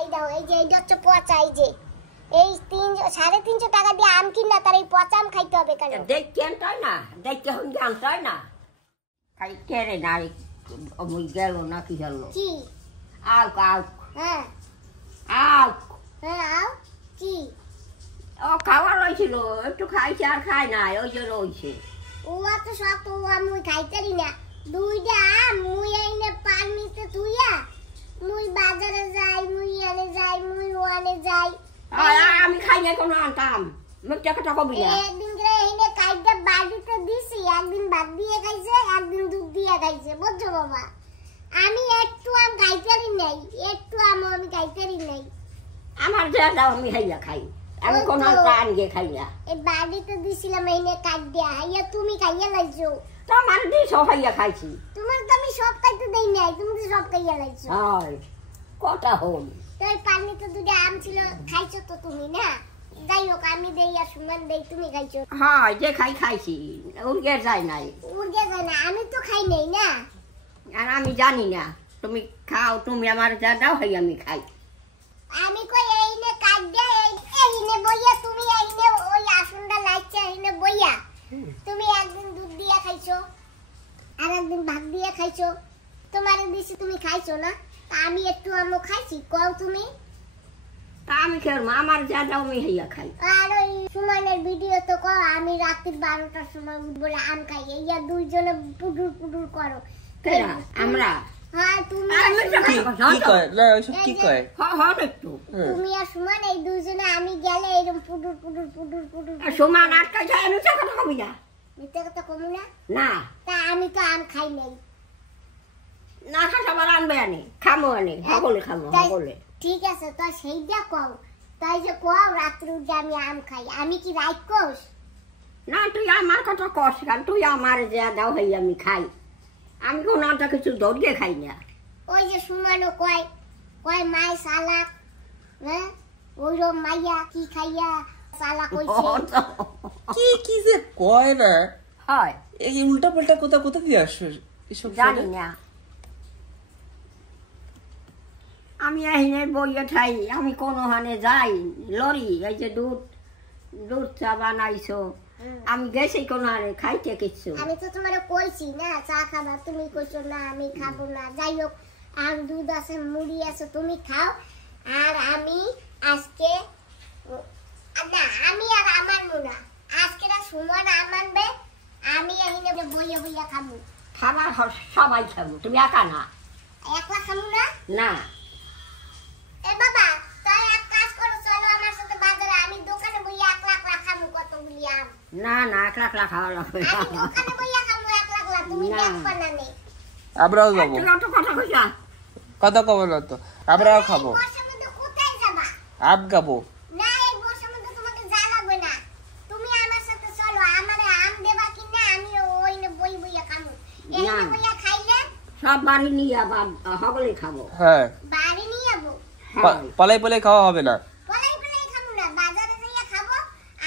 এই দাও এই যে এইটা হচ্ছে পচা এই যে এই 300-350 টাকা দিয়ে আম কিনা তার এই পচা আম খাইতে হবে কেন দেখছেন তাই না দেখতে হন জান তাই না খাই কেড়ে নাই ওই গেল না কি হলো কি আউ আউ হ্যাঁ আউ হ্যাঁ আও কি ও খাওয়া রয়েছিল একটু খাইছে আর খাই নাই ওই যে রয়েছে ও তো সব তো আমি খাইতারি না দুইটা আম মুই আইনে পানিতে তুইয়া মুই বাজারে যাই মুই আনে যাই মুই ওয়ানে যাই আমি খাই না কোনো আনতাম মুখটা কথা কবি না একদিন করে এনে কাইটা বাড়িতে দিছি একদিন ভাত দিয়ে খাইছে একদিন দুধ দিয়ে খাইছে বুঝছো বাবা আমি একটু আম খাইতারি নাই একটু আম আমি খাইতারি নাই আমার যা দাও আমি হাইয়া খাই আমি কোনো আন গিয়ে খাই না এই বাড়িতে দিছিলাম এনে কাট দিয়া হাইয়া তুমি খাইয়া লাইছো তো আমার দিয়ে সব হাইয়া খাইছি তোমার তো আমি সব খাইতে দেই নাই তুমি তো সব খাইয়া লাইছো হয় কটা হল তো এই পানিতে দুটো আম ছিল খাইছো তো তুমি না যাই হোক আমি দেই আর সুমন দেই তুমি খাইছো হ্যাঁ যে খাইছি উড়ে যায় নাই উড়ে যায় না আমি তো খাই নাই না আর আমি জানি না তুমি খাও তুমি আমার যা দাও হাই আমি খাই আমি কই এইনে কাট দিয়া এইনে বইয়া তুমি এইনে ওই আসনটা লাইছে এইনে বইয়া তুমি একদিন দুধ দিয়া খাইছো আর একদিন ভাত দিয়া খাইছো তোমারে দিছি তুমি খাইছো না আমি একটু আমও খাইছি কও তুমি তা আমি খের আমার যা দাও আমি হাইয়া খাই আর ওই সুমনের ভিডিও তো কও আমি রাত্রি 12টার সময় বলে আম খাই এইয়া দুইজনে পুডুর পুডুর করো কেরা আমরা হ্যাঁ তুমি কি কয় না ওইসব কি কয় হ্যাঁ একটু তুমি আর সুমন এই দুইজনে আমি গেলে এরকম পুডুর পুডুর পুডুর পুডুর সমান আটকা যায় আমি তো কথা কবি না মিথ্যা কথা কমু না না তা আমি তো আম খাই নাই না খাটা বার আনবে আনি খামো আনি সকলে খামো সকলে ঠিক আছে তো সেইটা কও তাই যে কও রাত্রে উঠে আমি আম খাই আমি কি রাইট কোস না তুই আমার কথা কস কারণ তুই আমার যা দাও হাই আমি খাই আমি কোনো একটা কিছু দৌড়িয়ে খাই না ওই যে সুমানো কয় কয় মাই সালাক হ্যাঁ ওইরকম মাইয়া কি খাইয়া সালাক কইছে কি কি যে কয় না হয় এই উল্টা পাল্টা কোথা দিয়ে আসবে এসব জানি না আমি এখানে বইয়ে খাই আমি কোনো হানে যাই লরি এই যে দুধ চা বানাইছো আমি গেছি কোনো হানে খাইতে কিছু আমি তো তোমারে কইছি না চা খাবা তুমি কইছো না আমি খাবো না যাই হোক আর দুধ আছে মুড়ি আছে তুমি খাও আর আমি আজকে না আমি আর আমার মুনা আজকে না সুমন আমানবে আমি এখানে বইয়ে বইয়া খাবো খাবার সবাই খাবো তুমি একা না একলা খাবো না না এ বাবা তাই এক কাজ করো চলো আমার সাথে বাজারে আমি দোকানে বইয়া একলা খাবো কতগুলি আম না না একলা খাওয়া লাগবে আমি দোকানে বইয়া খাবো একলা তুমি দেখবা না নে আমরাও যাবো তো কথা কইছা কথা কব না তো আমরাও খাবো বর্ষার মধ্যে কোথায় যাবা আম খাবো না এই বর্ষার মধ্যে তোমাকে যা লাগবে না তুমি আমার সাথে চলো আমারে আম দেবা কি না আমি ওইনে বইয়া খাবো এইনে বইয়া খাইলে সব বাড়ি নিয়ে আবার সকলে খাবো হ্যাঁ বাড়ি নিয়ে যাবো পালাই খাওয়া হবে না পলাই খাবো না বাজারে যাইয়া খাবো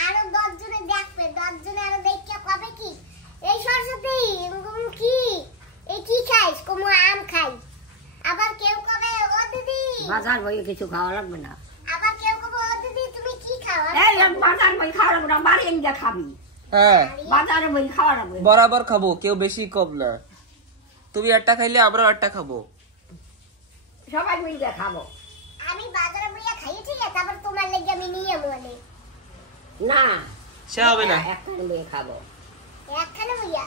আরো 10 জনে দেখবে 10 জনে আরো দেখিয়া কবে কি এই সরস্বতী কি এই কি খাইস কোমো আম খাই আবার কেউ কবে ও দিদি বাজার বইয়ে কিছু খাওয়া লাগবে না আবার কেউ কবে ও দিদি তুমি কি খাও এই বাজার বই খাওয়া লাগবে না বাড়ি এনে খাবি হ্যাঁ বাজারে বই খাওয়া লাগবে বরাবর খাবো কেউ বেশি কম না তুমি একটা খাইলে আমরাও একটা খাবো সবাই মিলে খাবো আমি বাজারে বইয়া খাই ঠিক আছে আবার তোমার লাগি আমি নিয়ে মনে না সে হবে না একখানে বই খাবো একখানে বইয়া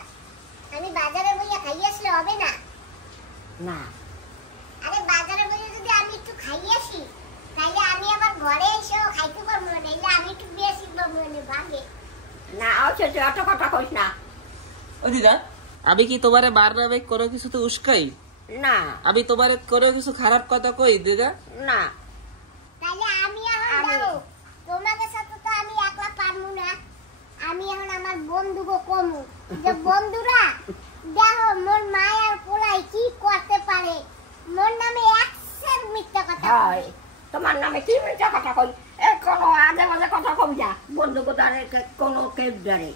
আমি বাজারে বইয়া খাই আসলে হবে না না আরে বাজারে বইয়া যদি আমি একটু খাই আসি তাহলে আমি আবার ঘরে এসেও খাইতে পারবো না তাইলে আমি একটু বেশি পাবো না ভাগে না আচ্ছা অত কথা কইস না ও দিদা আমি কি তোমারে বার নামে কোনো কিছু তো উস্কাই না আমি তোমারে কোনো কিছু খারাপ কথা কই দিদা না তাহলে আমি এখন যাবো তোমাদের সাথে তো আমি একলা পারবো না আমি এখন আমার বন্ধুকে কমু যে বন্ধুরা দেখো মোর মায়ের পোলাই কি করতে পারে মোর নামে একশের মিথ্যা কথা হয় তোমার নামে কি মিথ্যা কথা কই কোনো আজে বাজে কথা কবি যা বন্ধু কোথায় কোনো কেউ ধরে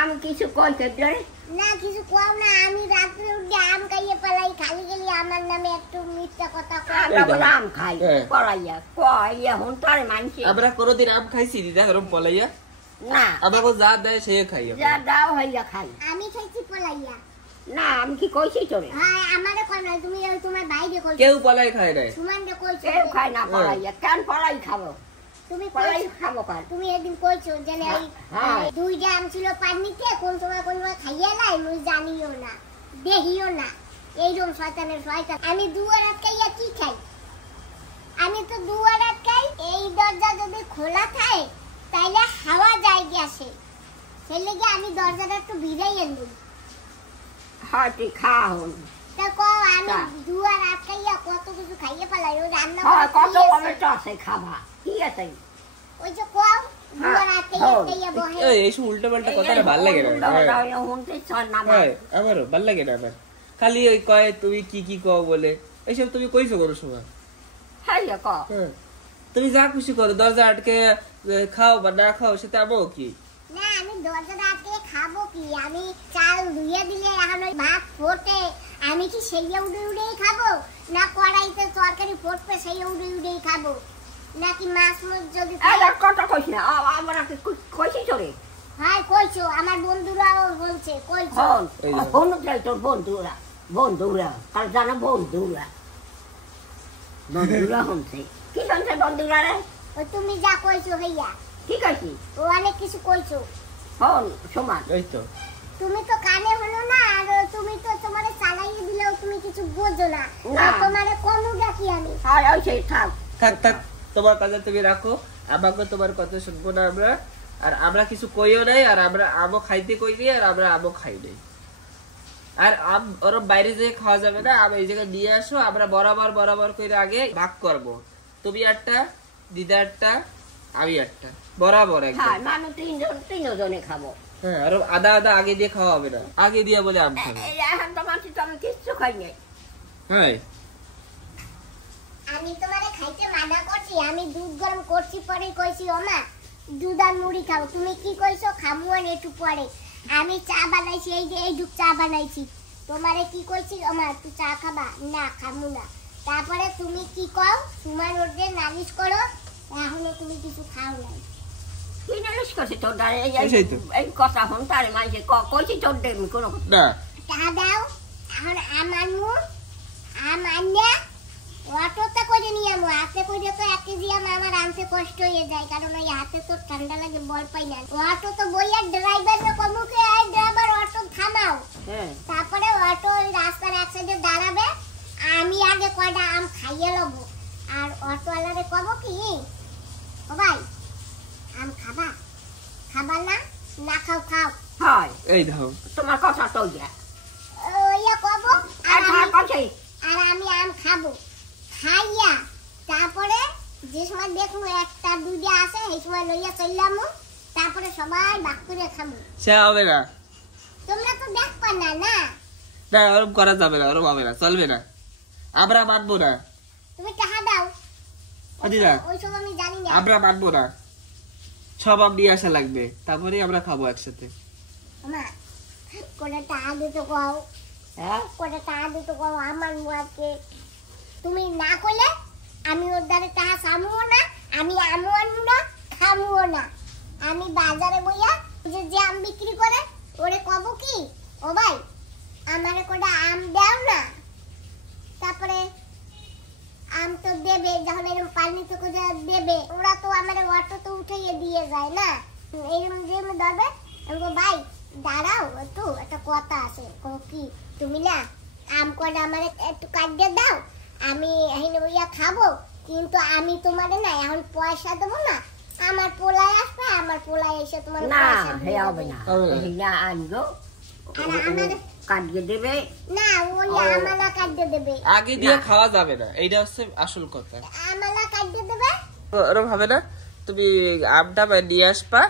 আমি কিছু কই কেউ ধরে না কিছু কও না আমি রাত্রে উঠে আম খাইয়ে পালাই খালি খালি আমার নামে একটু মিথ্যা কথা কও আমরা এই বলে দেখো। আম খাই হ্যাঁ। পড়াইয়া কইয়া হন তারে মানছে আমরা কোনোদিন আম খাইছি দিদা এরকম পলাইয়া না আমরা যা দেয় সে খাই আমরা। যা দাও হইয়া খাই আমি খাইছি পলাইয়া। না আমি কি কইছি তোরে হ্যাঁ আমারে কই না, তুমি ওই তোমার ভাইরে কইছো, কেউ পলাই খায় নাই। সুমানরে কইছো, কেউ খায় না পড়াইয়া কেন পড়াই খাবো তুমি পড়াই কইছো, খাবো কার তুমি একদিন কইছো যে এই হ্যাঁ। দুই জাম ছিল পানিতে, কোন সময় খাইয়া লাই মুই জানিও না দেখিও না। এইরকম শয়তানের শয়তান। আমি দুয়ার আটকাইয়া কি খাই? আমি তো দুয়ার আটকাই, এই দরজা যদি খোলা থাকে তাইলে হাওয়া যায় গেছে, সেই লেগে আমি দরজাটা একটু ভিড়াই আনবো। হয় তুই খাওয়া হন তা কও আমি তা। দুয়ার আটকাইয়া কত কিছু খাইয়ে ফেলাই, ও রান্না হয় করে কত খেয়েছে। কমে আছে খাবা ঠিক আছে ওই যে কও দুয়ার আটকাইয়া হ্যাঁ। আটকাইয়া বহে। এইসব উল্টো পাল্টা কথাটা ভাল লাগে না। শুনতে চান না হ্যাঁ আমারও ভাল লাগে না। আমার খালি ওই কয় তুমি কি কি কও বলে, এইসব তুমি কইছো কোনো সময়? হ্যাঁ ক হ্যাঁ তুমি যা খুশি করো, দরজা আটকে খাও বা না খাও সেটা আমও কি। না আমি দরজাটা আটকে খাবো কি? আমি চাল ধুইয়া দিলে এখন ওই ভাত ফোটে, আমি কি সেইয়া উড়ে উড়েই খাবো, না কড়াইতে তরকারি ফোটবে সেইয়া উড়ে উড়েই খাবো, নাকি মাছ মাছ যদি কথা কইস না আমরা কইছি তোরে হয় কইছো, আমার বন্ধুরাও বলছে কইছো। হন এই দেখো। হন যাই তোর বন্ধুরা বন্ধুরা কার জানা বন্ধুরা বন্ধুরা হনছে কি হনছে বন্ধুরা রে ও তুমি যা কইছো হইয়া, ঠিক আছে ও অনেক কিছু কইছো। হন সমান এই তো তুমি তো কানে হলো না, আর তুমি তো তোমারে চালাইয়ে দিলেও তুমি কিছু বোঝো না। না। আর তোমারে কোনু ডাকি আমি। হয় ওই সেই থাক থাক থাক, তোমার কাজে তুমি রাখো, আমাকে তোমার কথা শুনবো না আমরা। আর আমরা কিছু কইও নাই, আর আমরা আমও খাইতে কইনি, আর আমরা আমও খাই নাই। আর আম ওরম বাইরে যেয়ে খাওয়া যাবে না, আম এই জায়গায় নিয়ে আসো, আমরা বরাবর বরাবর করে আগে ভাগ করবো। তুমি একটা, দিদা একটা, আমি একটা, বরাবর একদম। হ্যাঁ মানুষ তিনজনে খাবো হ্যাঁ আর আদা আদা আগে দিয়ে খাওয়া হবে না, আগে দিয়ে বলে আম খাবে। এখন তো মানুষ তো আমি কিচ্ছু খাই নাই হ্যাঁ আমি তোমারে খাইতে মানা করছি, আমি দুধ গরম করছি পরে কইছি ওমা দুধ আর মুড়ি খাও, তুমি কি কইছো খামু আর একটু পরে। আমি চা বানাইছি, এই যে এই দুধ চা বানাইছি, তোমারে কি কইছি ওমা তুই চা খাবা না, খামু না। তারপরে তুমি কি কও, তোমার ওরে নালিশ করো, এখনো তুমি কিছু খাও নাই। কি নালিশ করছে তোর দ্বারা সেই তো। এই কথা হন তারে মানুষে কইছি তোর দেবি কোনো না টাকা দাও, এখন আম আনমু, আম আনিয়া অটোতে করে নিয়ে আমু, হাতে করে তো 1 কেজি আম আমার আনতে কষ্ট হয়ে যায়, কারণ ওই হাতে তো ঠান্ডা লাগে বল পাই না। অটো তো বইয়া ড্রাইভার রে কমুকে এই ড্রাইভার অটো থামাও, হ্যাঁ তারপরে অটো ওই রাস্তার এক সাইডে দাঁড়াবে, আমি আগে কয়টা আম খাইয়ে লব, আর অটোওয়ালারে কব কি ও ভাই আম খাবা, খাবা না, না খাও খাও, হয় এই দাও তোমার কথা তো ইয়া ওইয়া কব, আর আর কথা আর আমি আম খাবো, খাইয়া তারপরে যে সময় দেখবো একটা দুইটা আছে এই সময় লইয়া চললাম, তারপরে সবাই ভাগ করে খাবো। সে হবে না, তোমরা তো দেখবা না না, না ওরম করা যাবে না, ওরম হবে না, চলবে না, আমরা মানবো না। তুমি টাকা দাও, দিদা ওইসব আমি জানি না। আমরা মানবো না, সব আম নিয়ে আসা লাগবে, তারপরে আমরা খাবো একসাথে। মা করে টাকা দিতে কও, হ্যাঁ করে টাকা দিতে কও আমার মুয়াকে, তুমি না কইলে আমি ওর দ্বারে টাকা চামুও না, আমি আমও আনবো না, খামুও না। আমি বাজারে বইয়া যে আম বিক্রি করে ওরে কব কি ও ভাই আমারে কটা আম দাও না, তারপরে আম তো দেবে, যখন এরকম পানি তো করে দেবে, ওরা তো আমার অটো তো উঠাইয়ে দিয়ে যায় না, এরকম যেরকম ধরবে আমি বলবো, ভাই দাঁড়াও একটু একটা কথা আছে। কো কি, তুমি না আম কটা আমার একটু কাটিয়ে দাও, আমি এখানে বইয়া খাবো, কিন্তু আমি তোমারে না এখন পয়সা দেবো না, আমার পোলায় আসবে, আমার পোলায় এসে তোমার না পয়সা হে দিয়ে হবে দেবে। না হবে না। এটা আনলো আর আমার কাটিয়ে দেবে না ওই আমালা কাটিয়ে দেবে, আগে দিয়ে না। খাওয়া যাবে না, এইটা হচ্ছে আসল কথা। আমালা কাটিয়ে দেবে। ওরম হবে না, তুমি আমটা নিয়ে আসবা,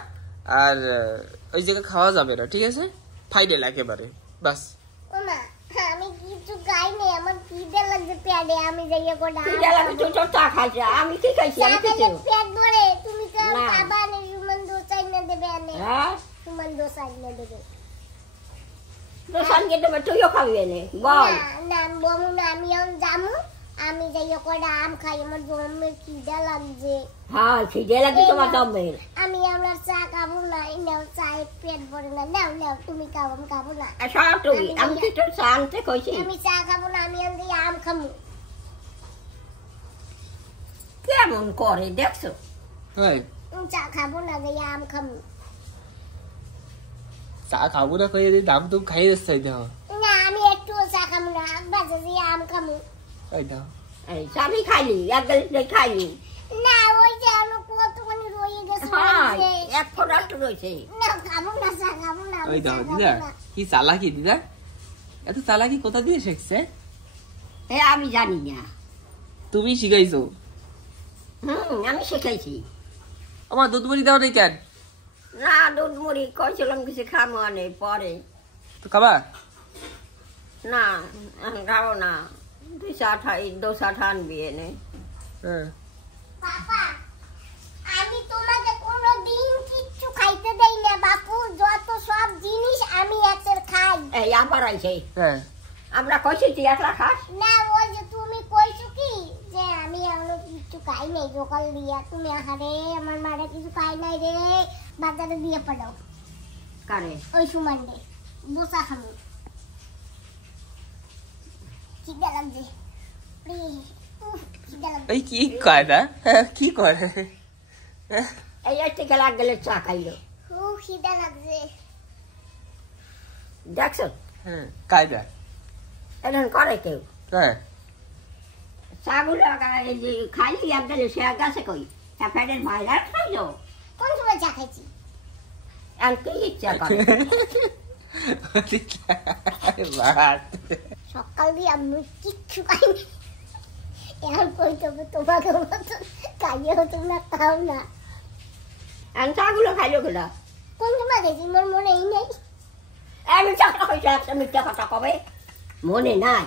আর ওই জায়গায় খাওয়া যাবে না, ঠিক আছে? ফাইনাল একেবারে, বাস। ওমা আমি কিছু খাই নাই, আমার খিদে লাগছে পেটে, আমি যাইয়া কোটা কি জ্বালাবি তুই তোর চা খাইছে আমি কি খাইছি আমি কিছু পেট ভরে, তুমি তো না। খাবার সুমন দোসাই না দেবে আনে, হ্যাঁ সুমন দোসাই না দেবে তোর সঙ্গে দেবে তুইও খাবি এনে বল না না বমু না, আমি এখন জামু, আমি যাইয়া কয়টা আম খাই, আমার জন্মের খিদা লাগছে। হ্যাঁ খিদে লাগে তোমার জন্মের। আমি আমরা চা খাবো না, এই নাও চায়ে পেট ভরে না, নাও নাও তুমি খাও, আমি খাবো না। আমি কি তোর চা আনতে কইছি? আমি চা খাবো না, আমি আনতে আম খাবো। কেমন করে দেখছো? চা খাবো না, যাই আম খাবো। চা খাবো না কই দাম তুমি খাই যাচ্ছে দাও না আমি একটু চা খাবো না, বাজে যে আম খাবো। এই দাও এই চাবি খাইলি এক গালি খাইলি না ওই যে আমি কতখানি রয়ে গেছে। হ্যাঁ এক ফোঁটা রয়েছে। না খাবো না, চা খাবো না। ওই দাও দিদা, কি চালাকি দিদা, এত চালাকি কোথা দিয়ে শিখছে? আমি জানি না। তুমি শিখাইছো? আমি শিখাইছি। আমার দুধ মুড়ি দাও নাই কেন? না দুধ মুড়ি কইছিলাম কিছু খাবো আনে পরে। তো খাবা না? খাবো না, দোসা আনবি এনে। পাপা আমি তোমাকে কোনোদিন কিচ্ছু খাইতে দেই না বাপু, যত সব জিনিস আমি একসাথে খাই। এই আবার আইছে। আমরা কইছি তুই একলা খাস না, ওই যে তুমি কইছো কি যে আমি এখনো কিচ্ছু খাই নাই সকাল দিয়া, তুমি আহারে আমার মারা কিছু খাই নাই রে, বাজারে দিয়ে পাঠাও। কারে? ওই সুমানডে দোসা খাবো, খিদে লাগছে। এই কি কয় না, কি করে? এই থেকে লাগ গেলে চা খাইলো। খুব খিদে লাগছে। দেখছো কায়দা এখন করে কেউ? হ্যাঁ চাগুলো খাইলি এক গেলে সে গাছে কই ফ্যাটের ভাইরাস খাইলো। কোন সময় চা খাইছি? আর কি ইচ্ছা করে? সকাল দিয়ে আমি কিচ্ছু খাইনি, এখন কই তবে তোমাকে মতো খাইয়েও তোমরা খাও না। আর চাগুলো খাইলো কেনা? কোন সময় খাইছি মোর মনেই নেই। আমি চাকরা হয়েছে একশো মিথ্যা কথা কবে মনে নাই,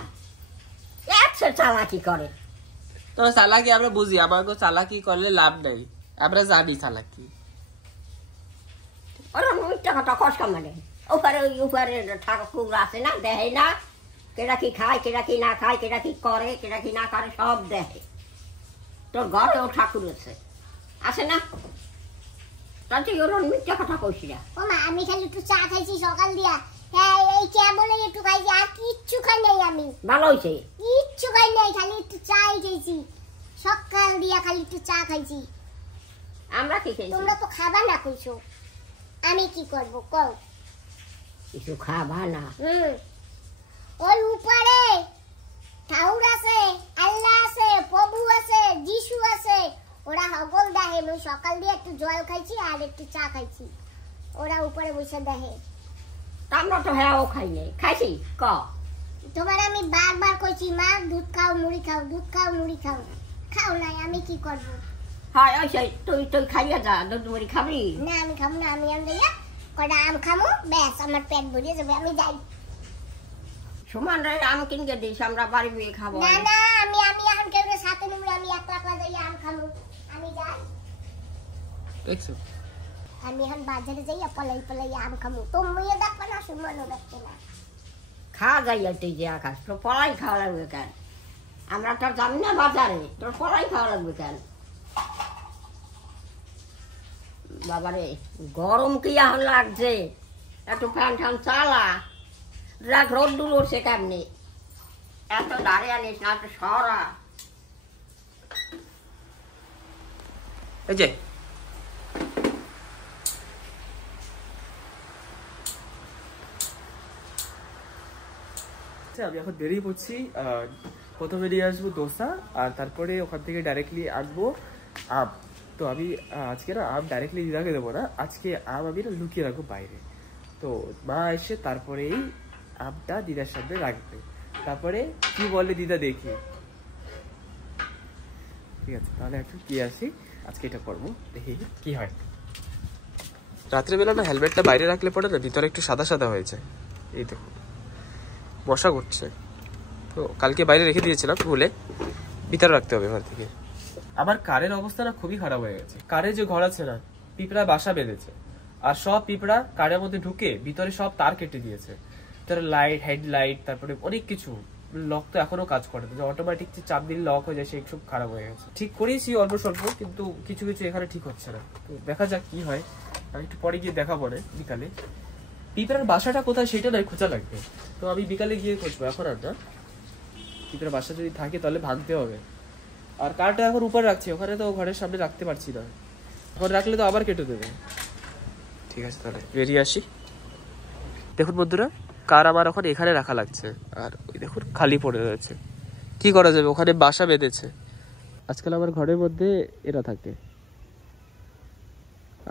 একশো চালাকি করে। তো চালাকি আমরা বুঝি, আমাকে চালাকি করলে লাভ নেই, আমরা জানি চালাকি। ওরা মিথ্যা কথা কষ্ট মানে উপরে উপরে ঠাকুর আছে না, দেখে না কেটা কি খায় কেটা কি না খায়, কেটা কি করে কেটা কি না করে সব দেখে। তোর ঘরেও ঠাকুর আছে না, তাতে ওর মিথ্যা কথা কইছি না। ও মা আমি খালি একটু চা খাইছি সকাল দিয়া, এই কেবলে একটু খাইছি, আর কিচ্ছু খাই নাই আমি। ভালো হয়েছে? কিচ্ছু খাই নাই, খালি একটু চাই খাইছি সকাল দিয়া, খালি একটু চা খাইছি। আমরা কি খাইছি? তোমরা তো খাবা না কইছো, আমি কি করবো কও? কিছু খাবা না? ওই উপরে ঠাকুর আছে, আল্লাহ আছে, প্রভু আছে, যিশু আছে, ওরা হগল দেখে। আমি সকাল দিয়ে একটু জল খাইছি আর একটু চা খাইছি, ওরা উপরে বসে দেখে। আমরা তো হ্যাঁ খাই নাই, খাইছি ক তোমার আমি বারবার কইছি মা দুধ খাও মুড়ি খাও, দুধ খাও মুড়ি খাও, খাও নাই, আমি কি করব? হয় ওই তুই খাইয়া যা, দুধ মুড়ি খাবি না? আমি খাবো না, আমি আম যাইয়া কটা আম খামো, ব্যাস আমার পেট ভরিয়ে যাবে, আমি যাই। সুমান রে আম কিনকে দিস, আমরা বাড়ি বিয়ে খাবো। না না আমি এখন কেউ সাথে নিব, আমি একলা যাই আম খামো, আমি যাই। দেখছো আমি এখন বাজারে যাই পলাই আম খামো, তুমিও দেখো না সুমনও দেখো না। খা যাইয়া তুই যে আকাশ, তোর পলাই খাওয়া লাগবে কেন? আমরা তো জানি না বাজারে, তোর পলাই খাওয়া লাগবে কেন? বাবারে গরম কি এখন লাগছে, একটু ফ্যান ঠান চালা, রাখ রোদ দূর উঠছে কেমনি, এত দাঁড়িয়ে আনিস না, একটু সরা। এই যে আমি এখন বেরিয়ে পড়ছি, প্রথমে নিয়ে আসবো দোসা, আর তারপরে ওখান থেকে ডাইরেক্টলি আনবো আম। তো আমি আজকে না আম ডাইরেক্টলি দিদাকে দেবো না, আজকে আম আমি না লুকিয়ে রাখবো বাইরে। তো মা এসে তারপরেই আমটা দিদার সামনে রাখবে, তারপরে কি বলে দিদা দেখি। ঠিক আছে তাহলে একটু কি আসি, আজকে এটা করবো, দেখি কি হয়। রাত্রেবেলা না হেলমেটটা বাইরে রাখলে পরে না ভিতরে একটু সাদা সাদা হয়ে যায়, এই দেখো বসা করছে। তো কালকে বাইরে রেখে দিয়েছিলাম ভুলে, ভিতরে রাখতে হবে ঘর থেকে। আমার কারের অবস্থা না খুবই খারাপ হয়ে গেছে। কারে যে ঘর আছে না, পিঁপড়া বাসা বেঁধেছে, আর সব পিঁপড়া কারের মধ্যে ঢুকে ভিতরে সব তার কেটে দিয়েছে। তার লাইট, হেডলাইট, তারপরে অনেক কিছু লক তো এখনো কাজ করে, যে অটোমেটিক যে চাপ দিলে লক হয়ে যায় সেই সব খারাপ হয়ে গেছে। ঠিক করিয়েছি অল্প স্বল্প, কিন্তু কিছু কিছু এখানে ঠিক হচ্ছে না। তো দেখা যাক কি হয়, আমি একটু পরে গিয়ে দেখা পড়ে বিকালে। পিঁপড়ার বাসাটা কোথায় সেটা নয় খোঁজা লাগবে, তো আমি বিকালে গিয়ে খুঁজবো, এখন আর না। পিঁপড়ার বাসা যদি থাকে তাহলে ভাঙতে হবে। আর কারটা এখন উপরে রাখছি, ওখানে তো ঘরের সামনে রাখতে পারছি না, ওখানে রাখলে তো আবার কেটে দেবে। ঠিক আছে তাহলে বেরিয়ে আসি। দেখুন বন্ধুরা, কার আমার ওখানে এখানে রাখা লাগছে, আর ওই দেখুন খালি পড়ে রয়েছে। কি করা যাবে, ওখানে বাসা বেঁধেছে। আজকাল আমার ঘরের মধ্যে এরা থাকে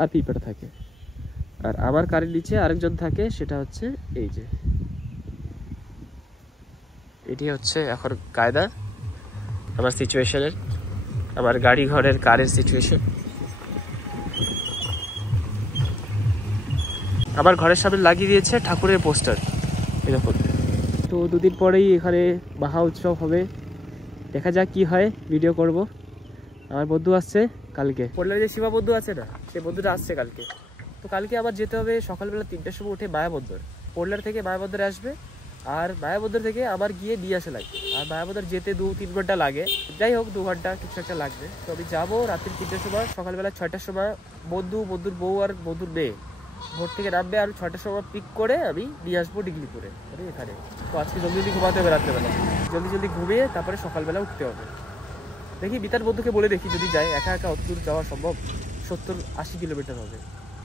আর পিঁপড়া থাকে, আর আমার কারের নিচে আরেকজন থাকে, সেটা হচ্ছে এই যে, এটি হচ্ছে এখন কায়দা আমার সিচুয়েশনের, আমার গাড়ি ঘরের কারের সিচুয়েশন। আমার ঘরের সামনে লাগিয়ে দিয়েছে ঠাকুরের পোস্টার, এরকম। তো দুদিন পরেই এখানে মহা উৎসব হবে, দেখা যাক কি হয়, ভিডিও করব। আমার বন্ধু আসছে কালকে, পড়লার যে শিবা বন্ধু আছে না, সে বন্ধুটা আসছে কালকে। তো কালকে আবার যেতে হবে সকালবেলা 3টার সময় উঠে মায়াবন্দর, পড়লার থেকে মায়াবন্দরে আসবে, আর মায়াবন্দর থেকে আবার গিয়ে নিয়ে আসা লাগবে। আর মায়াবন্দর যেতে 2-3 ঘন্টা লাগে, যাই হোক 2 ঘন্টা কিছু একটা লাগবে। তো আমি যাবো রাত্রি 3টার সময়, সকালবেলা 6টার সময় বন্ধুর বউ আর বন্ধুর মেয়ে ভোর থেকে নামবে, আর 6টার সময় পিক করে আমি নিয়ে আসবো ডিগলিপুরে, মানে এখানে। তো আজকে জলদি ঘুমাতে হবে, রাত্রেবেলা জলদি ঘুমিয়ে তারপরে সকালবেলা উঠতে হবে। দেখি বিতার বন্ধুকে বলে দেখি যদি যাই, একা একা অত দূর যাওয়া সম্ভব, 70-80 কিলোমিটার হবে।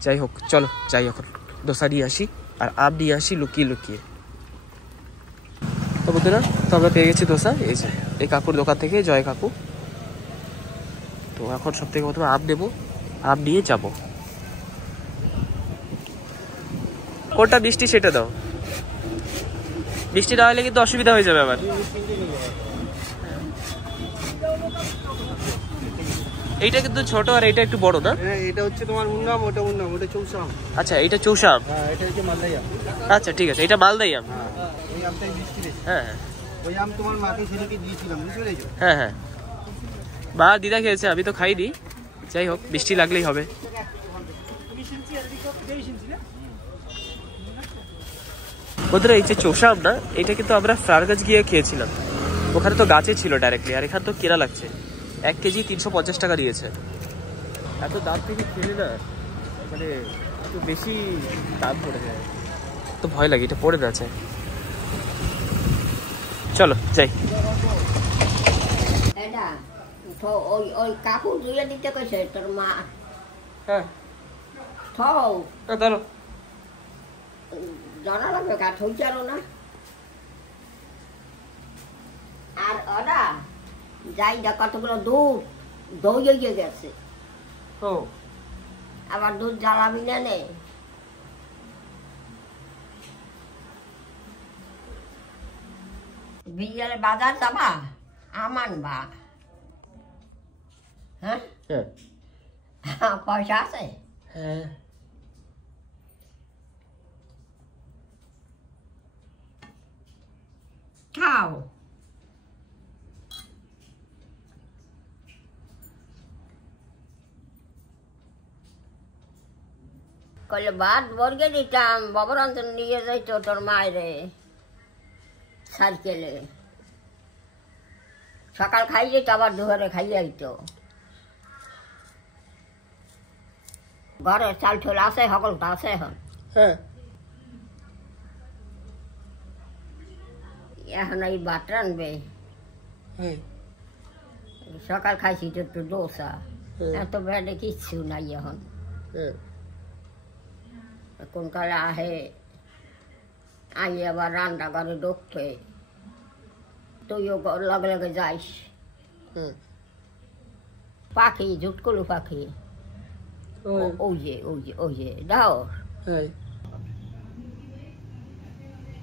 যাই হোক চলো যাই, এখন দোসা নিয়ে আসি আর আম নিয়ে আসি লুকিয়ে লুকিয়ে। তো বন্ধুরা, তো আমরা পেয়ে গেছি দোসা, এই যে এই কাকুর দোকান থেকে, জয় কাকু। তো এখন সব থেকে প্রথমে আম নেবো, আম নিয়ে যাবো। কোনটা মিষ্টি সেটা দাও, মিষ্টি না হলে কিন্তু অসুবিধা হয়ে যাবে আবার। এইটা কিন্তু ছোট আর এটা একটু বড় না? এটা হচ্ছে তোমার মুন্নাম, ওটা মুন্নাম, ওটা চৌসাম। আচ্ছা এটা চৌসাম, হ্যাঁ এটা হচ্ছে মালদাই আম। আচ্ছা ঠিক আছে, এটা মালদাই আম। হ্যাঁ এই আমটাই মিষ্টি রে। হ্যাঁ ওই আম তোমার মাকে ছেলেকে দিয়েছিলাম, বুঝতে পেরেছো? হ্যাঁ হ্যাঁ, মা দিদা খেয়েছে, আমি তো খাইনি। যাই হোক মিষ্টি লাগলেই হবে। বন্ধুরা, এই যে চৌসা আম না, এটা কিন্তু আমরা ফ্রারগাছ গিয়ে খেয়েছিলাম, ওখানে তো গাছে ছিল ডাইরেক্টলি, আর এখানে তো কেনা লাগছে। 1 কেজি 350 টাকা দিয়েছে। এত দাম থেকে খেলে না, মানে একটু বেশি দাম পড়ে যায়, তো ভয় লাগে, এটা পড়ে যাচ্ছে। চলো যাই। এটা ওই ওই কাকু ধুয়ে দিতে কইছে তোর মা। হ্যাঁ থও ধরো, জানা লাগবে কাঠ হইচারো না। আর ওরা যাই যা কতগুলো দুধ দই হয়ে গেছে, ও আবার দুধ জ্বালাবি না নে। বিকেলে বাজার যাবা, আমান বা। হ্যাঁ পয়সা আছে? হ্যাঁ খাও। কইলে ভাত বর্গে দিতাম, বাবরন্তন নিয়ে যাইতো তোর মায়েরে সাইকেলে, সকাল খাই যেত আবার দুপুরে খাই আইতো। ঘরে চাল ঠোল আছে, সকলটা আছে এখন। হ্যাঁ এখন এই ভাত রানবে, সকাল খাইছি তো একটু দোসা, এত বেড়ে কিচ্ছু নাই এখন। কোন কালে আহে আই আবার রান্না ঘরে ঢুকবে, তুইও লগে লগে যাইস। পাখি ঝুটকুলু পাখি, ওই যে ওই যে ওই যে দাও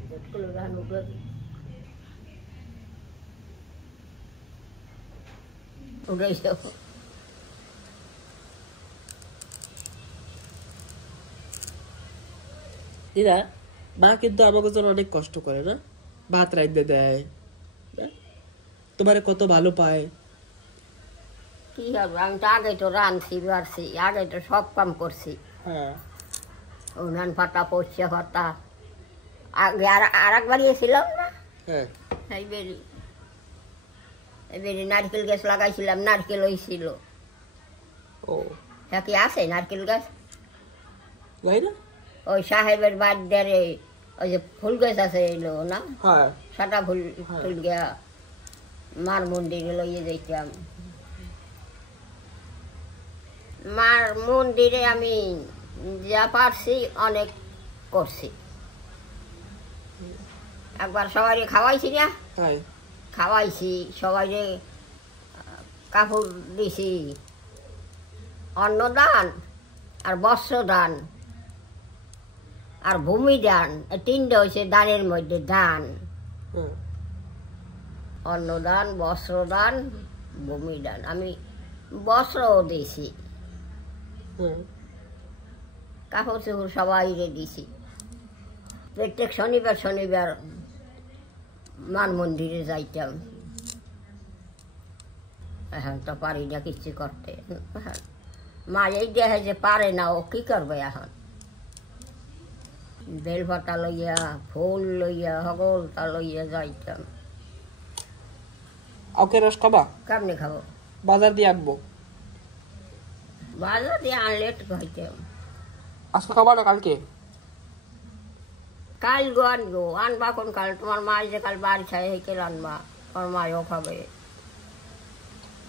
ঝুটকুলু রান্না উড়াইছে। দিদা, মা কিন্তু আমাকে জন্য অনেক কষ্ট করে না, ভাত রাইতে দেয়, তোমারে কত ভালো পায়। কি হবে, আমি তো আগে তো রাঁধছি বাড়ছি, আগে তো সব কাম করছি। উনান পাতা, পচা পাতা, আগে আর একবার গিয়েছিলাম না, এবারে নারকেল গাছ লাগাইছিলাম, নারকেল হয়েছিল। ও হ্যাঁ, কি আছে নারকেল গাছ? তাই না? ওই সাহেবের বাড়িতে ওই যে ফুল গাছ আছে এলো না, হ্যাঁ সাদা ফুল ফুল গিয়া মার মন্দিরে লইয়ে যাইতাম। মার মন্দিরে আমি যা পারছি অনেক করছি। একবার সবাই খাওয়াইছি না, হ্যাঁ খাওয়াইছি সবাই, কাপড় দিছি, অন্নদান আর বস্ত্রদান আর ভূমিদান, এই তিনটে হয়েছে দানের মধ্যে দান। অন্নদান, বস্ত্রদান, ভূমিদান। আমি বস্ত্রও দিছি, কাপড় চোপড় সবাই দিছি। প্রত্যেক শনিবার শনিবার মান মন্দিরে যাইতাম। এখন তো পারি না কিছু করতে। মা এই দেখে যে পারে না, ও কি করবে এখন? বেলপাতা লইয়া, ফুল লইয়া, হগলতা লইয়া যাইতাম। ওকে রস খাবা? কেমনি খাবো? বাজার দিয়ে আনবো। বাজার দিয়ে আনলে একটু খাইতাম। আজকে খাবা না কালকে? কাল গো আনবো। আনবা কোন কাল? তোমার মা যে কাল বাড়ি ছাই হেঁকে আনবা, তোমার মাও খাবে।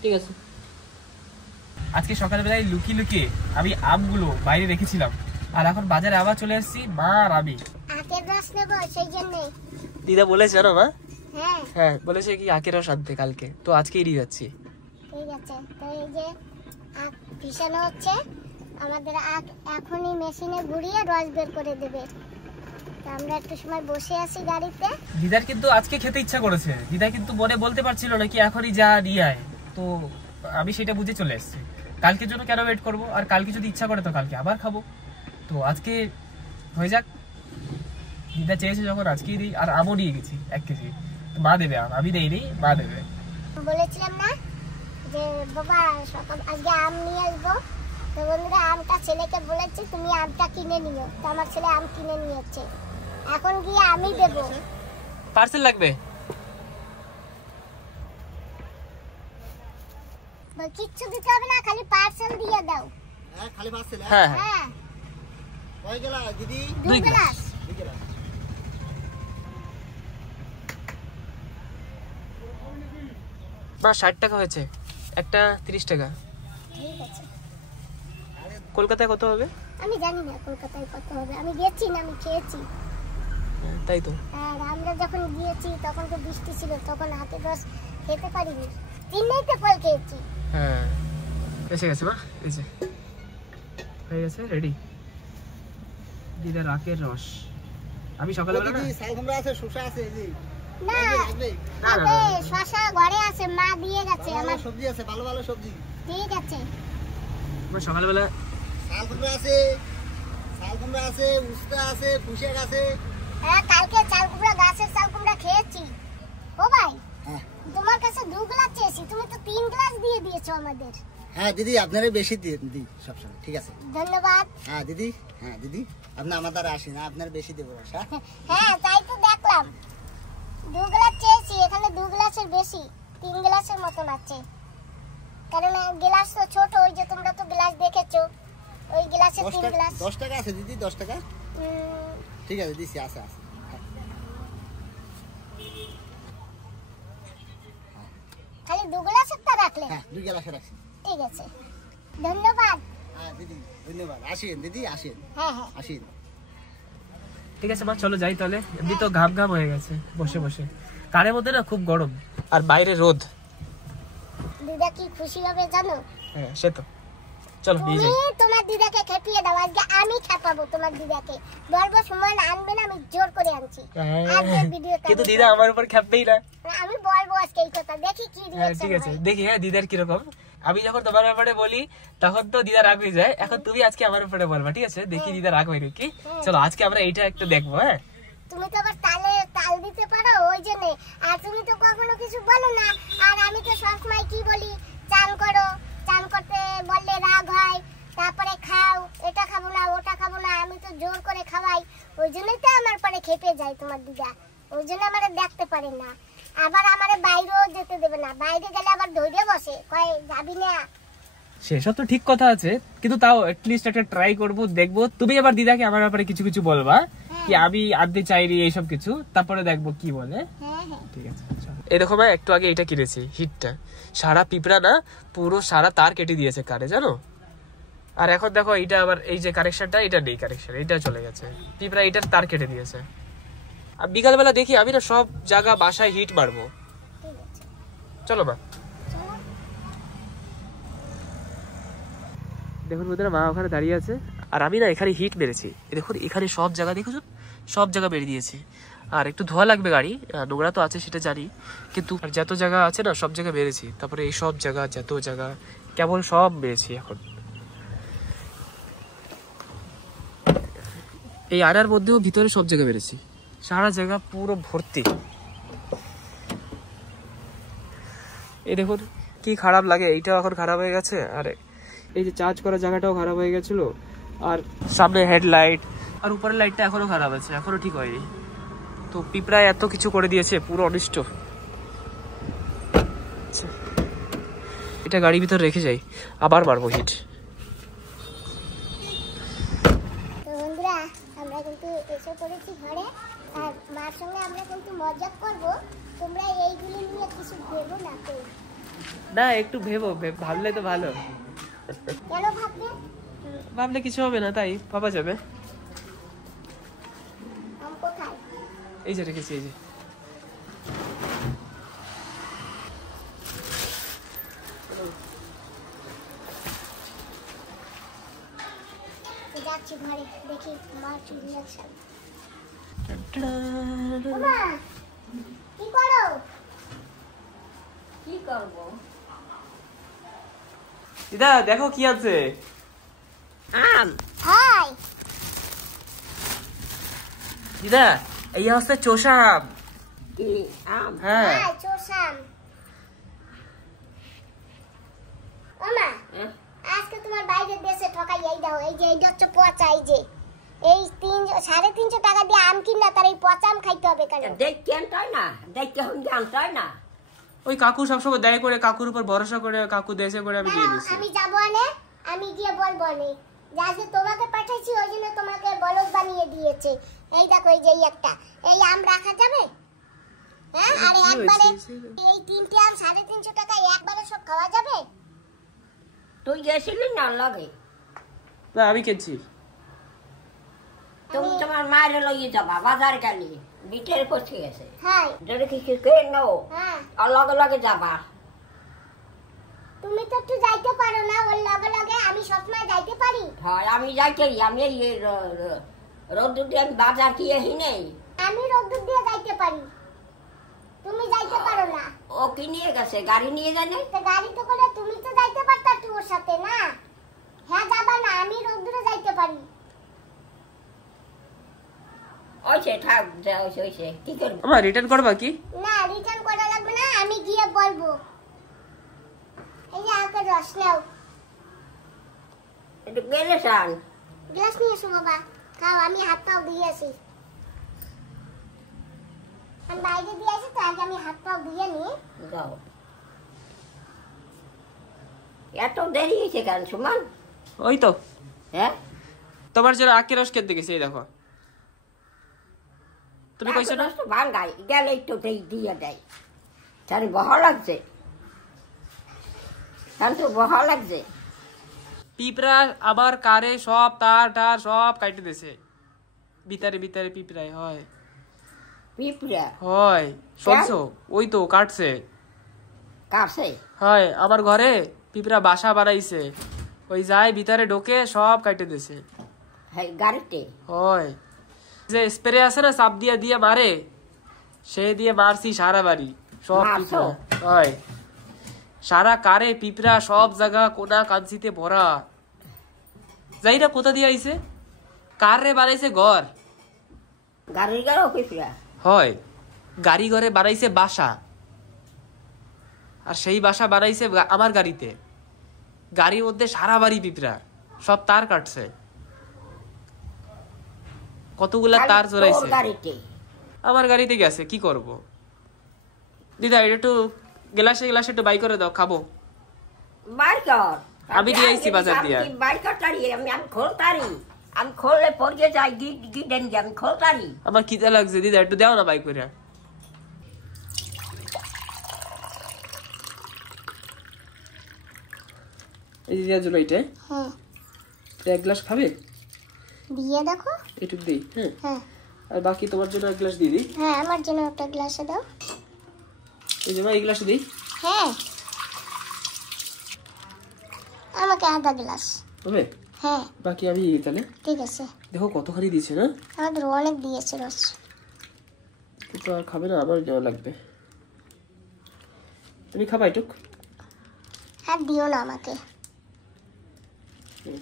ঠিক আছে। আজকে সকালবেলায় লুকিয়ে লুকিয়ে আমি আমগুলো বাইরে রেখেছিলাম, আর এখন বাজারে আবার চলে এসেছি মা আর আমি। আখের রস নেবো সেই জন্যে। দিদা বলেছে না মা? হ্যাঁ হ্যাঁ বলেছে কি আখের রস আনতে কালকে, তো আজকেই দিয়ে যাচ্ছি। ঠিক আছে। তো এই যে আখ পিষানো হচ্ছে, আমাদের আখ এখনই মেশিনে ঘুরিয়ে রস বের করে দেবে। তো আমরা একটু সময় বসে আছি গাড়িতে। দিদার কিন্তু আজকে খেতে ইচ্ছা করেছে, দিদা কিন্তু মনে বলতে পারছিল না কি এখনই যা নিয়ে আয়, তো আমি সেটা বুঝে চলে এসেছি। কালকের জন্য কেন ওয়েট করবো? আর কালকে যদি ইচ্ছা করে তো কালকে আবার খাবো। তো আজকে হয়ে যাক, দিদা চেয়েছে যখন আজকেই দিই। আর আমও নিয়ে গেছি 1 কেজি, তো মা দেবে, আমি দেইনি, মা দেবে। বলেছিলাম না যে বাবা সকাল আজকে আম নিয়ে আসবো। তো বন্ধুরা আমটা ছেলেকে বলেছি তুমি আমটা কিনে নিও। তো আমার ছেলে আম কিনে নিয়েছে, এখন গিয়ে আমি দেবো। পার্সেল লাগবে? কিচ্ছু দিতে হবে না, খালি পার্সেল দিয়ে দাও। হ্যাঁ খালি পাচ্ছিল। হ্যাঁ হ্যাঁ কয় গেলা দিদি? 2 গ্লাস। মা 60 টাকা হয়েছে, একটা 30 টাকা। ঠিক আছে। কলকাতায় কত হবে? আমি জানি না কলকাতায় কত হবে, আমি গেছি না, আমি খেয়েছি। তাই তো। আর আমরা যখন গিয়েছি তখন তো বৃষ্টি ছিল, তখন হাতে রস খেতে পারিনি, তিনটাইতে ফল খেয়েছি। হ্যাঁ এসে গেছে মা, এই যে হয়ে গেছে রেডি দিদার আখের রস। আমি সকালবেলা না, দিদি শাল কুমড়া আছে, শসা আছে দিদি। না লাগবে? আবে শসা ঘরে আছে, মা দিয়ে গেছে ভালো আমার। সবজি আছে, ভালো ভালো সবজি। ঠিক আছে। আমার সকালবেলা শাল কুমড়া আছে, শাল কুমড়া আছে, উস্তা আছে, পুঁইশাক আছে। হ্যাঁ কালকে চাল কুমড়া, গাছের চাল কুমড়া খেয়েছি। ও ভাই হ্যাঁ তোমার কাছে 2 গ্লাস চেয়েছি, তুমি তো 3 গ্লাস দিয়ে দিয়েছো আমাদের। হ্যাঁ দিদি আপনারে বেশি দিয়ে দিই সবসময়। ঠিক আছে ধন্যবাদ। হ্যাঁ দিদি। হ্যাঁ দিদি আপনি আমার দ্বারা আসি না, আপনার বেশি দেবো রস। হ্যাঁ হ্যাঁ তাই তো দেখলাম 2 গ্লাস চেয়েছি, এখানে 2 গ্লাসের বেশি, 3 গ্লাসের মতন আছে। কারণ গ্লাস তো ছোট, ওই যে তোমরা তো গ্লাস দেখেছো, ওই গ্লাসে 3 গ্লাস। 10 টাকা আছে দিদি, 10 টাকা। ঠিক আছে দিছি, আছে আছে। খালি 2 গ্লাসের তা রাখলে? হ্যাঁ 2 গ্লাসে রাখছি। ঠিক আছে ধন্যবাদ। হ্যাঁ দিদি ধন্যবাদ। আসেন দিদি, আসেন হ্যাঁ হ্যাঁ আসেন। ঠিক আছে মা চলো যাই তাহলে, এমনি তো ঘাম ঘাম হয়ে গেছে বসে বসে, কারের মধ্যে না খুব গরম আর বাইরে রোদ। দিদা কি খুশি হবে জানো? হ্যাঁ সে তো, চলো নিয়ে তুমি যাই। তোমার দিদাকে খেপিয়ে দাও, আজকে আমি খেপাবো তোমার দিদাকে। বলবো সময় আনবে না, আমি জোর করে আনছি। আজকে ভিডিওটা কিন্তু দিদা আমার উপর খেপবেই না। আমি বলবো আজকে এই কথা, দেখি কি হ্যাঁ রিঅ্যাকশন ঠিক আছে, হয়। দেখি হ্যাঁ দিদার কিরকম। আমি যখন তোমার ব্যাপারে বলি তখন তো দিদা রাগ হয়ে যায়, এখন তুমি আজকে আমার উপরে বলবা, ঠিক আছে? দেখি দিদা রাগ হয় নাকি। চলো আজকে আমরা এইটা একটু দেখবো। হ্যাঁ তুমি তো আবার তাল দিতে পারো, ওই জন্য। আর তুমি তো কখনো কিছু বলো না, আর আমি তো সবসময় কি বলি, চান করো, চান করতে বললে রাগ হয়, তারপরে খাও, এটা খাবো না ওটা খাবো না, আমি তো জোর করে খাওয়াই, ওই জন্যই তো আমার পরে খেপে যায় তোমার দিদা, ওই জন্য আমার দেখতে পারে না। আবার আমারে বাইরেও যেতে দেবে না, বাইরে গেলে আবার ধরে বসে, কয় যাবি না। সেসব তো ঠিক কথা আছে, কিন্তু তাও এটলিস্ট একটা ট্রাই করব, দেখবো। তুমি এবার দিদাকে আমার ব্যাপারে কিছু কিছু বলবা, কি আমি আনতে চাইনি এইসব কিছু, তারপরে দেখবো কি বলে। হ্যাঁ হ্যাঁ ঠিক আছে। এই দেখো ভাই, একটু আগে এটা কিনেছি হিটটা, সারা পিঁপড়া না পুরো সারা তার কেটে দিয়েছে কারে, জানো। আর এখন দেখো এইটা আবার এই যে কানেকশনটা, এটা নেই কানেকশন, এটা চলে গেছে, পিঁপড়া এটার তার কেটে দিয়েছে। আর বিকালবেলা দেখি আমি না সব জায়গা বাসায় হিট মারবো। ঠিক আছে চলো মা। চলো। দেখুন বন্ধুরা, মা ওখানে দাঁড়িয়ে আছে আর আমি না এখানে হিট মেরেছি। দেখুন এখানে সব জায়গা দেখেছো, সব জায়গা মেরে দিয়েছি। আর একটু ধোয়া লাগবে গাড়ি, নোংরা তো আছে সেটা জানি, কিন্তু যত জায়গা আছে না সব জায়গা মেরেছি। তারপরে এই সব জায়গা, যত জায়গা কেবল সব মেরেছি। এখন এই আয়নার মধ্যেও ভিতরে সব জায়গা মেরেছি, সারা জায়গা পুরো ভর্তি। এই দেখুন কি খারাপ লাগে, এইটাও এখন খারাপ হয়ে গেছে। আর এই যে চার্জ করার জায়গাটাও খারাপ হয়ে গেছিল, আর সামনে হেডলাইট আর উপরের লাইটটা এখনো খারাপ আছে, এখনো ঠিক হয়নি। তো পিঁপড়ায় এত কিছু করে দিয়েছে, পুরো অনিষ্ট। এটা গাড়ির ভিতর রেখে যাই, আবার মারবো হিট। তো বন্ধুরা, আমরা কিন্তু এসে পড়েছি ঘরে, আর মার সঙ্গে আমরা কিন্তু মজা করবো। তোমরা এইগুলি নিয়ে কিছু ভেবো না তো। না, একটু ভেবো, ভাবলে তো ভালো। কেন ভাববে? ভাবলে কিছু হবে না, তাই ভাবা যাবে। আম কোথায়? এই যে রেখেছি, এই যে। তো যাচ্ছি ঘরে, দেখি মার কি রিয়াকশন। ওমা, কি করো? কি করব? দিদা দেখো কি আছে। আম। হাই দিদা এই হচ্ছে চোষা আম। কি আম? হ্যাঁ। হাই চোষাম। ওমা, হ্যাঁ? আজকে তোমার বাইরের দেশে ঠকাই এই দাও, এই যে এইটা হচ্ছে পচা, এই যে এই 300-350 টাকা দিয়ে আম কিনা, তার এই পচা আম খাইতে হবে কেন? দেখতে আনতাই না, দেখতে হন আনতাই না। ওই কাকু সবসময় দেয় করে, কাকুর উপর ভরসা করে, কাকু দেশে করে আমি দিয়ে দিচ্ছি। আমি যাবো আনে, আমি গিয়ে বলবো নে যে আজকে তোমাকে পাঠাইছি, ওই জন্য তোমাকে বলদ বানিয়ে দিয়েছে। এই দেখো, এই যে এই একটা, এই আম রাখা যাবে? হ্যাঁ, আরে একবারে এই 3টে আম 350 টাকা একবারে সব খাওয়া যাবে? তুই গেছিলি না লাগে? না, আমি কিনছি। তুমি তোমার মায়ের লইয়ে যাবা বাজার গেলি, বিটের পৌঁছে গেছে। হ্যাঁ যদি কিছু কেন হ্যাঁ, লগে লগে যাবা। তুমি তো একটু যাইতে পারো না, ওর লগে লগে আমি সবসময় যাইতে পারি? হয় আমি যাইতে, আমি এই রোদ দিয়ে আমি বাজার কি এহি নেই। আমি রোদ্দুর দিয়ে যাইতে পারি, তুমি যাইতে পারো না। ও কি নিয়ে গেছে, গাড়ি নিয়ে যায় নাই? তো গাড়িতে করে তুমি তো যাইতে পারতা একটু ওর সাথে না? হ্যাঁ যাবা না, আমি রোদ্দুরে যাইতে পারি। ওইছে থাক, যা ওইছে ওইছে, কি করবো? আমার রিটার্ন করবা কি? না, রিটার্ন করা লাগবে না, আমি গিয়ে বলবো। এই যে আমাকে রস নাও, একটু গেলে চান। গ্লাস নিয়ে এসো বাবা, খাও, আমি হাত পাও দিয়ে আসি। আমি বাইরে দিয়ে আসি, তো আগে আমি হাত পাও দিয়ে নিই। যাও। এত দেরি হয়েছে কেন সুমন? ওই তো হ্যাঁ, তোমার জন্য আখের রস খেতে গেছি, এই দেখো। তুমি কইছো না? ভাঙ্গাই গেলে একটু দিয়ে দেয়, তার বহা লাগছে, তার তো বহা লাগছে। পিঁপড়া আবার কারে সব তার টার সব কাটে দিয়েছে, ভিতরে ভিতরে পিঁপড়ায় হয়। পিঁপড়া হয় শুনছো? ওই তো কাটছে। কাছে হয় আমার ঘরে পিঁপড়া বাসা বানাইছে, ওই যায় ভিতরে ঢোকে সব কাটে দিয়েছে। হ্যাঁ, গাড়িতে হয় যে স্প্রে আছে না, চাপ দিয়ে দিয়ে মারে, সে দিয়ে মারছি সারা বাড়ি সব মারছো? পিঁপড়া। হয় সারা কারে পিঁপড়া সব জায়গা কোনা কাঞ্চিতে ভরা। যাই না কোথা দিয়ে আইছে, কারে বানাইছে ঘর। গাড়ির গাড়ো পিঁপড়া। হয় গাড়ি ঘরে বানাইছে বাসা, আর সেই বাসা বানাইছে আমার গাড়িতে। গাড়ির মধ্যে সারা বাড়ি পিঁপড়া, সব তার কাটছে, কতগুলা তার চড়াইছে। গাড়িতে আমার গাড়িতে গেছে, কি করব? দিদা এটা একটু গ্লাসে গ্লাসে একটু বাই করে দাও, খাবো। বাই কর। আমি দিয়ে আইছি বাজার দিয়া। বাই কর তারি, আমি খোলতারি। আমি খোললে পড়ে যাই, গিডেন গিয়ে আমি খোলতারি। আমার খিদে লাগছে দিদা, একটু দাও না বাই করে। এই যে জন্য এইটা হ্যাঁ এক গ্লাস খাবে? দিয়ে দেখো। একটু দিই। হ্যাঁ হ্যাঁ আর বাকি তোমার জন্য এক গ্লাস দিয়ে দিই। হ্যাঁ আমার জন্য একটা গ্লাসে দাও। এই যে এই গ্লাসে দিই। হ্যাঁ আমাকে আধা গ্লাস হবে? হ্যাঁ বাকি আমি তাহলে। ঠিক আছে। দেখো কতখানি দিয়েছে না? আমাদের অনেক দিয়েছে রস। কিন্তু আর খাবে না, আমার দেওয়া লাগবে। তুমি খাবা এটুক? আর দিও না আমাকে।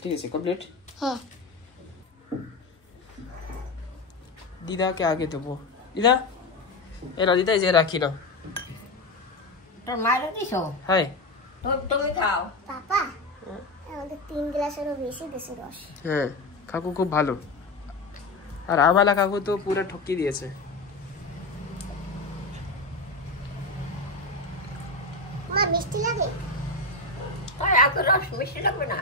ঠিক আছে কমপ্লিট। হ্যাঁ দিদাকে আগে দেবো। দিদা এ না দিদা, এই যে রাখি না। তোর মায়ের দিছো? হ্যাঁ তুমি খাও। পাপা আমাদের 3 গ্লাসেরও বেশি দিয়েছে রস। হ্যাঁ কাকু খুব ভালো। আর আমালা কাকু তো পুরো ঠকিয়ে দিয়েছে। মা মিষ্টি লাগে? তাই আগে রস মিষ্টি লাগবে না?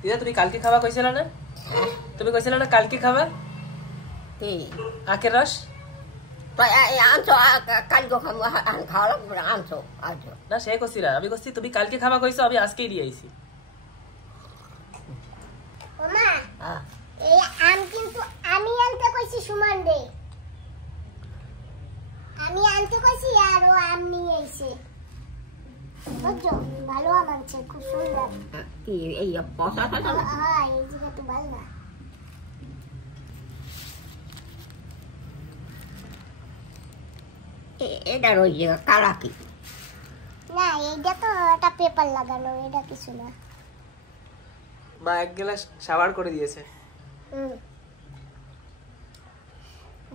দিদা তুমি কালকে খাওয়া কইছিল না? তুমি কইছিল না কালকে খাবা কি আখের রস? তাই আনছো কালকে খাওয়া লাগবে না, আনছো আনছো না সে কইছিল, আমি কইছি তুমি কালকে খাওয়া কইছো, আমি আজকেই দিয়ে আইছি। ও মা এই আম কিন্তু আমি আনতে কইছি সুমন রে। আমি আনতে কইছি আর ও আম নিয়ে আইছে। বুঝছো ভালো আম আনছে, খুব সুন্দর। কি এই পচা পচা হ্যাঁ এই জায়গা তো ভালো না। এটা ওই জায়গা কালা কি না এইটা তো একটা পেপার লাগানো, এটা কিছু না। মা এক গ্লাস শাওয়ার করে দিয়েছে।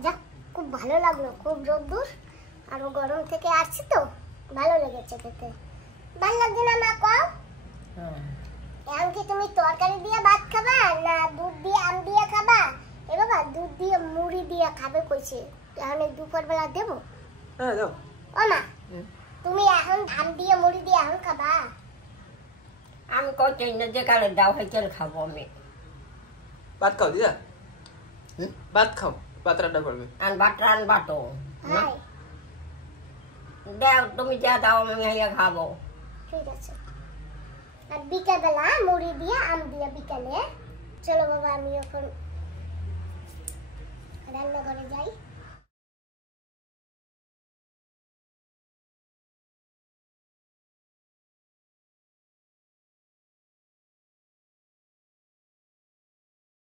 যাক খুব ভালো লাগলো, খুব রোদ্দুর আর ও গরম থেকে আসছি তো ভালো লেগেছে খেতে। ভালো লাগছে না মা কও? এখন কি তুমি তরকারি দিয়ে ভাত খাবা না দুধ দিয়ে আম দিয়ে খাবা? এ বাবা দুধ দিয়ে মুড়ি দিয়ে খাবে কইছে, এখন দুপুর বেলা দেবো? হ্যাঁ দাও। ও মা তুমি এখন আম দিয়ে মুড়ি দিয়ে এখন খাবা? আমি কইছি না যে কালে দাও হইতে খাবো আমি। ভাত খাও দিদা, ভাত খাও, ভাত রান্না করবে। আন বাটো হাই দাও, তুমি যা দাও আমি খাবো। ঠিক আছে। আর বিকালবেলা মুড়ি দিয়ে আম দিয়ে বিকালে। চলো বাবা আমি এখন রান্নাঘরে যাই।